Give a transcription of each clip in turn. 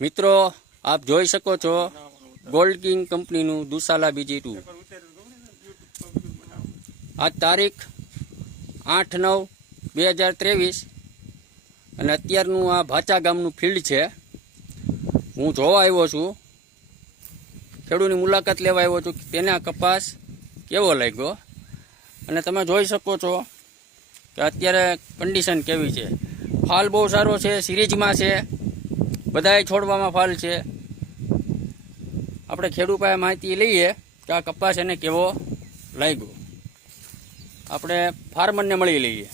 મિત્રો આપ જોઈ શકો છો ગોલ્ડ કિંગ કંપનીનું દુસાલા BG2 આજ તારીખ 8/9/2023 અને અત્યારનું આ ભાચા ગામનું ફિલ્ડ છે. હું જોવા આવ્યો છું, ખેડૂતની મુલાકાત લેવા આવ્યો છું, તેને આ કપાસ કેવો લાગ્યો. અને તમે જોઈ શકો છો કે અત્યારે કન્ડિશન કેવી છે. ફાલ બહુ સારો છે, સિરીજમાં છે, બધાય છોડવામાં ફાલ છે. આપણે ખેડૂત પાસે માહિતી લઈએ કે આ કપાસ એને કેવો લાગ્યો. આપણે ફાર્મરને મળી લઈએ.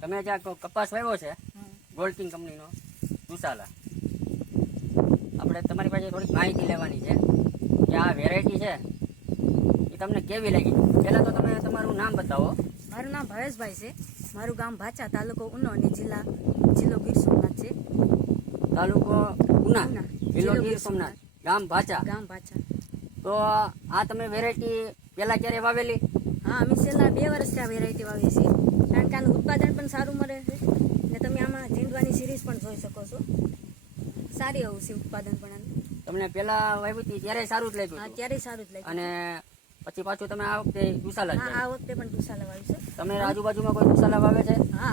તમે જ્યાં કપાસ વાવ્યો છે ગોલ્ડ કિંગ કંપનીનો દુસાલા, આપણે તમારી પાસે થોડીક માહિતી લેવાની છે કે આ વેરાયટી છે એ તમને કેવી લાગી. પહેલાં તો તમે તમારું નામ બતાવો. મારું નામ ભાવેશભાઈ છે. મારું ગામ ભાચા, તાલુકો ઉનો અને જિલ્લો ગીર સોમનાથ છે. તાલુકો ઉના, જિલ્લો ગીર સોમનાથ, ગામ ભાચા. તો આ તમે વેરાયટી પહેલા ક્યારે વાવેલી? હા, અમે છેલ્લા 2 વર્ષથી આ વેરાયટી વાવીએ છીએ, કારણ કે આનું ઉત્પાદન પણ સારું મળે છે. ને તમે આમાં ઝીંડવાની સિરીઝ પણ જોઈ શકો છો. સારી એવું છે ઉત્પાદન પણ આનું. તમને પહેલા વાવી હતી ત્યારે સારું જ લાગ્યું? હા, ત્યારે સારું જ લાગ્યું. અને પછી પાછું તમે આ વખતે દુસાલા? હા, આ વખતે પણ દુસાલા વાવ્યું છે. તમને આજુબાજુમાં કોઈ દુસાલા વાવે છે? હા,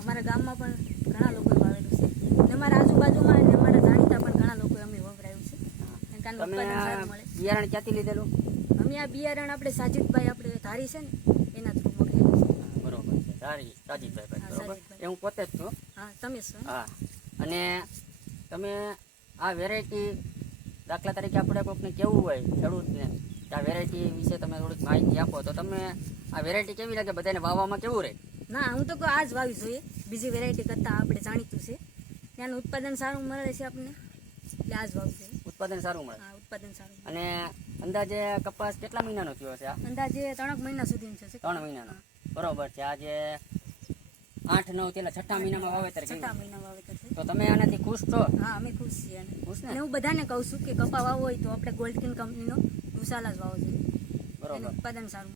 અમારા ગામમાં પણ ઘણા લોકોએ વાવેલું છે. ને અમારા આજુબાજુમાં અને અમારા જાણીતા પણ ઘણા લોકોએ અમે વપરાયું છે. કારણ કે આનું ઉત્પાદન સારું મળે. બિયારણ ક્યાંથી લીધેલું? અમે આ બિયારણ આપણે સાજીદભાઈ આપણે ધારી છે ને એના થ્રુ મોકલેલું છે. બરોબર છે, સાજીદભાઈ. બરોબર, એ હું પોતે જ છું. હા, તમે છો? હા. અને તમે આ વેરાયટી, દાખલા તરીકે આપણે કોઈકને કેવું હોય ખેડૂતને કે આ વેરાયટી વિશે તમે થોડીક માહિતી આપો, તો તમે આ વેરાયટી કેવી લાગે? બધાને વાવવામાં કેવું રહે? ના, હું તો આ જ વાવી જોઈએ. બીજી વેરાયટી કરતાં આપણે જાણીતું છે ત્યાંનું ઉત્પાદન સારું મળે છે આપણને, એટલે આ જ વાવવું જોઈએ. ઉત્પાદન સારું મળે? હા, ઉત્પાદન સારું. અને અંદાજે કપાસ કેટલા મહિનાનો થયો છે? અંદાજે 3 મહિના સુધીનો છે. 3 મહિનાનો. બરોબર છે. આજે 8-9 પેલા 6ઠા મહિનામાં વાવેતર કર્યું. 6ઠા મહિનામાં વાવેતર છે. તો તમે આનાથી ખુશ છો? હા, અમે ખુશ છીએ. ખુશ ને? અને હું બધાને કહું છું કે કપા વાવો હોય તો આપણે ગોલ્ડ કિંગ કંપનીનો દુસાલા જ વાવો જોઈએ. બરોબર, ઉત્પાદન સારું.